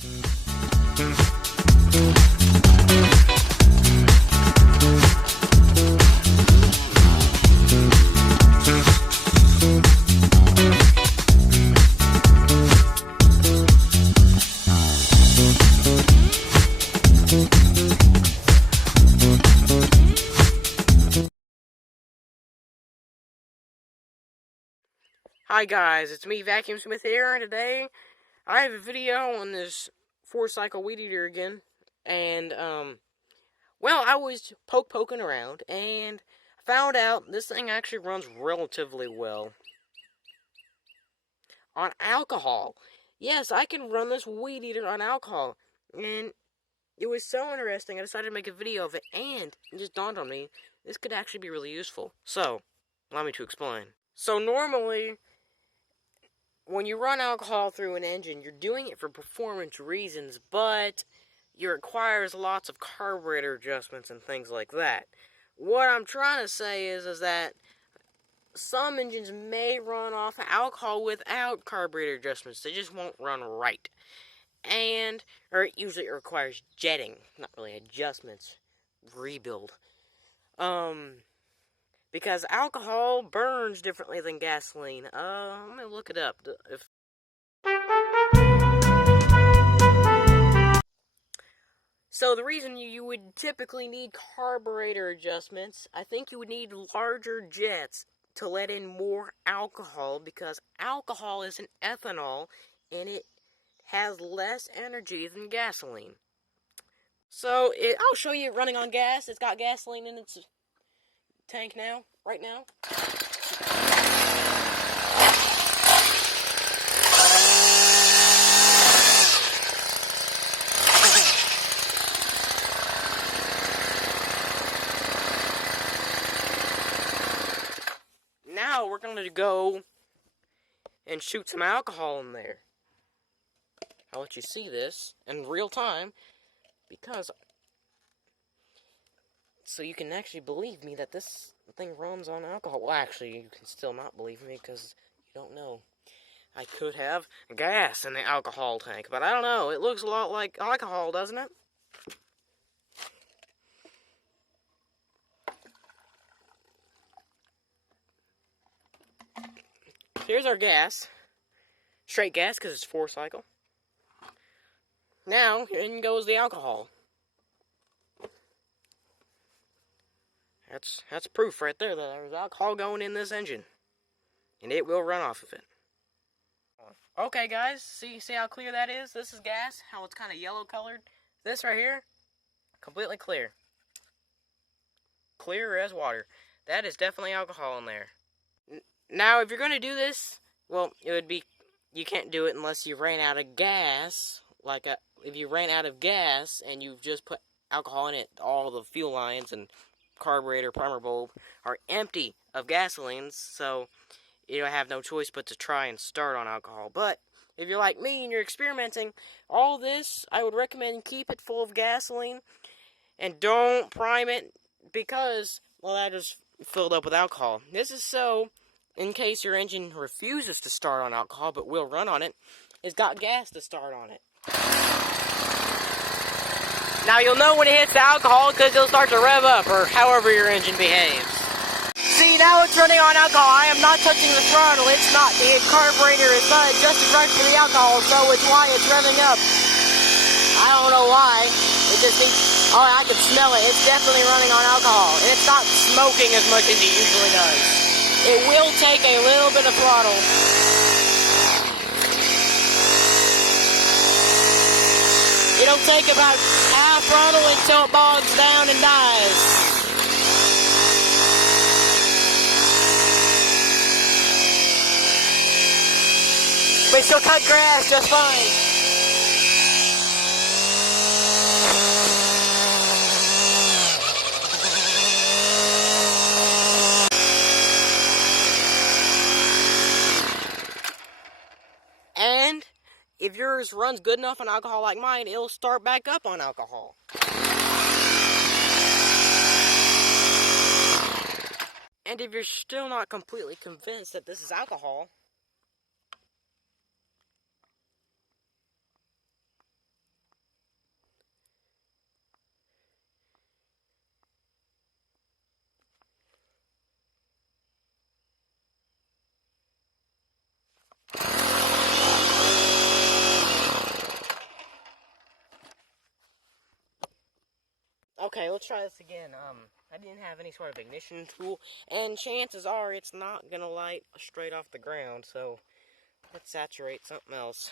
Hi guys, it's me, Vacuum Smith here, and today I have a video on this 4-cycle weed eater again. And, well, I was poking around, and found out this thing actually runs relatively well on alcohol. Yes, I can run this weed eater on alcohol, and it was so interesting, I decided to make a video of it, and it just dawned on me, this could actually be really useful. So, allow me to explain. So normally, when you run alcohol through an engine, you're doing it for performance reasons, but it requires lots of carburetor adjustments and things like that. What I'm trying to say is that some engines may run off alcohol without carburetor adjustments. They just won't run right. Or usually it requires jetting, not really adjustments. Rebuild. Because alcohol burns differently than gasoline. Let me look it up. So the reason you would typically need carburetor adjustments, I think you would need larger jets to let in more alcohol, because alcohol is an ethanol and it has less energy than gasoline. So I'll show you it running on gas. It's got gasoline in its tank now, right now. Now we're going to go and shoot some alcohol in there. I'll let you see this in real time, because so you can actually believe me that this thing runs on alcohol. Well, actually, you can still not believe me because you don't know. I could have gas in the alcohol tank, but I don't know. It looks a lot like alcohol, doesn't it? Here's our gas. Straight gas, because it's 4-cycle. Now, in goes the alcohol. That's proof right there that there's alcohol going in this engine. And it will run off of it. Okay, guys, see how clear that is? This is gas, how it's kind of yellow colored. This right here, completely clear. Clear as water. That is definitely alcohol in there. Now, if you're going to do this, well, it would be, you can't do it unless you ran out of gas. If you ran out of gas and you've just put alcohol in it, all the fuel lines and carburetor, primer bulb are empty of gasolines, so you have no choice but to try and start on alcohol. But if you're like me and you're experimenting, all this, I would recommend keep it full of gasoline and don't prime it, because, well, that is filled up with alcohol. This is so, in case your engine refuses to start on alcohol but will run on it, it's got gas to start on it. Now you'll know when it hits the alcohol because it'll start to rev up, or however your engine behaves. See, now it's running on alcohol. I am not touching the throttle. It's not. The carburetor is not adjusted right for the alcohol, so it's why it's revving up. I don't know why. It just thinks, oh, I can smell it. It's definitely running on alcohol. And it's not smoking as much as it usually does. It will take a little bit of throttle. It'll take about half throttle until it bogs down and dies. But she'll cut grass just fine. And if yours runs good enough on alcohol like mine, it'll start back up on alcohol. And if you're still not completely convinced that this is alcohol, Okay, let's try this again. I didn't have any sort of ignition tool, and chances are it's not gonna light straight off the ground, so let's saturate something else.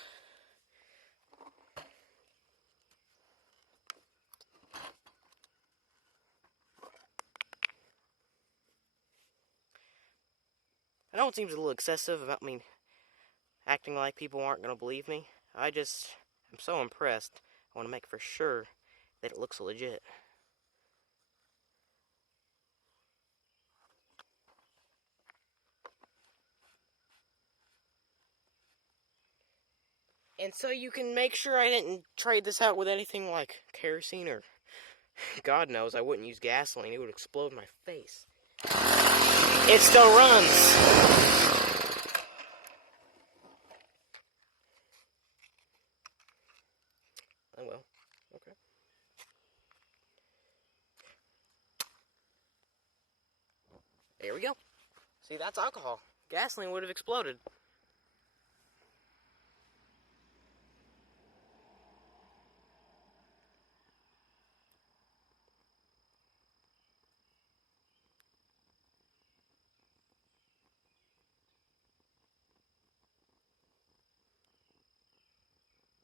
I know it seems a little excessive about me acting like people aren't gonna believe me. I'm so impressed. I want to make for sure that it looks legit. And so you can make sure I didn't trade this out with anything like kerosene or God knows I wouldn't use gasoline. It would explode in my face. It still runs. Oh well. Okay. There we go. See, that's alcohol. Gasoline would have exploded.